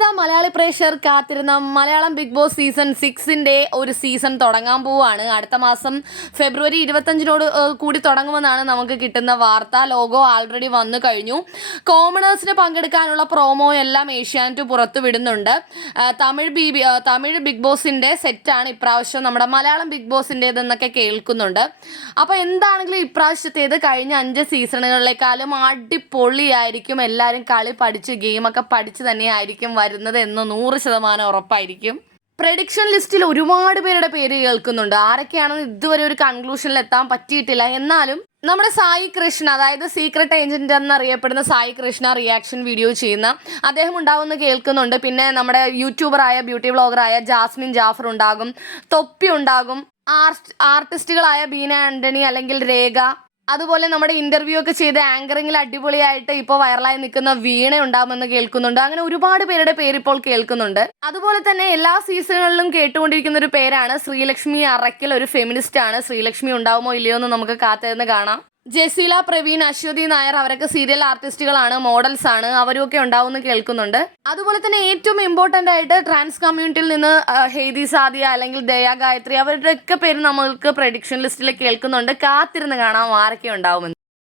ഇതാ മലയാളി പ്രേക്ഷകർ കാത്തിരുന്ന മലയാളം ബിഗ് ബോസ് സീസൺ സിക്സിന്റെ ഒരു സീസൺ തുടങ്ങാൻ പോവുകയാണ് അടുത്ത മാസം ഫെബ്രുവരി ഇരുപത്തഞ്ചിനോട് കൂടി തുടങ്ങുമെന്നാണ് നമുക്ക് കിട്ടുന്ന വാർത്ത. ലോഗോ ആൾറെഡി വന്നു കഴിഞ്ഞു. കോമണേഴ്സിന് പങ്കെടുക്കാനുള്ള പ്രോമോ എല്ലാം ഏഷ്യാനെറ്റ് പുറത്തു വിടുന്നുണ്ട്. തമിഴ് ബി തമിഴ് ബിഗ് ബോസിന്റെ സെറ്റാണ് ഇപ്രാവശ്യം നമ്മുടെ മലയാളം ബിഗ് ബോസിന്റെതെന്നൊക്കെ കേൾക്കുന്നുണ്ട്. അപ്പോൾ എന്താണെങ്കിലും ഇപ്രാവശ്യത്തേത് കഴിഞ്ഞ അഞ്ച് സീസണുകളിലേക്കാളും അടിപൊളിയായിരിക്കും. എല്ലാവരും കളി പഠിച്ച് ഗെയിമൊക്കെ പഠിച്ച് തന്നെയായിരിക്കും വരുന്നത് എന്ന് നൂറ് ശതമാനം ഉറപ്പായിരിക്കും. പ്രഡിക്ഷൻ ലിസ്റ്റിൽ ഒരുപാട് പേരുടെ പേര് കേൾക്കുന്നുണ്ട്. ആരൊക്കെയാണെന്ന് ഇതുവരെ ഒരു കൺക്ലൂഷനിൽ എത്താൻ പറ്റിയിട്ടില്ല. എന്നാലും നമ്മുടെ സായി കൃഷ്ണ അതായത് സീക്രട്ട് ഏജന്റ് എന്നറിയപ്പെടുന്ന സായി കൃഷ്ണ റിയാക്ഷൻ വീഡിയോ ചെയ്യുന്ന അദ്ദേഹം ഉണ്ടാവുമെന്ന് കേൾക്കുന്നുണ്ട്. പിന്നെ നമ്മുടെ യൂട്യൂബറായ ബ്യൂട്ടി ബ്ലോഗറായ ജാസ്മിൻ ജാഫർ ഉണ്ടാകും. തൊപ്പി ഉണ്ടാകും. ആർട്ട് ആർട്ടിസ്റ്റുകളായ ബീന ആന്റണി അല്ലെങ്കിൽ രേഖ അതുപോലെ നമ്മുടെ ഇന്റർവ്യൂ ഒക്കെ ചെയ്ത് ആങ്കറിംഗിൽ അടിപൊളിയായിട്ട് ഇപ്പോൾ വൈറലായി നിൽക്കുന്ന വീണ ഉണ്ടാവുമെന്ന് കേൾക്കുന്നുണ്ട്. അങ്ങനെ ഒരുപാട് പേരുടെ പേര് ഇപ്പോൾ കേൾക്കുന്നുണ്ട്. അതുപോലെ തന്നെ എല്ലാ സീസണുകളിലും കേട്ടുകൊണ്ടിരിക്കുന്ന ഒരു പേരാണ് ശ്രീലക്ഷ്മി അറക്കൽ ഒരു ഫെമിനിസ്റ്റ് ആണ്. ശ്രീലക്ഷ്മി ഉണ്ടാവുമോ ഇല്ലയോ എന്ന് നമുക്ക് കാത്തിരുന്ന് കാണാം. ജസീല പ്രവീൺ അശ്വതി നായർ അവരൊക്കെ സീരിയൽ ആർട്ടിസ്റ്റുകളാണ് മോഡൽസ് ആണ്. അവരുമൊക്കെ ഉണ്ടാവുമെന്ന് കേൾക്കുന്നുണ്ട്. അതുപോലെ തന്നെ ഏറ്റവും ഇമ്പോർട്ടന്റ് ആയിട്ട് ട്രാൻസ് കമ്മ്യൂണിറ്റിയിൽ നിന്ന് ഹെയ്തി സാദിയ അല്ലെങ്കിൽ ദയ ഗായത്രി അവരുടെ ഒക്കെ പേര് നമ്മൾക്ക് പ്രഡിക്ഷൻ ലിസ്റ്റിൽ കേൾക്കുന്നുണ്ട്. കാത്തിരുന്ന് കാണാം ആരൊക്കെ ഉണ്ടാവുമെന്ന്.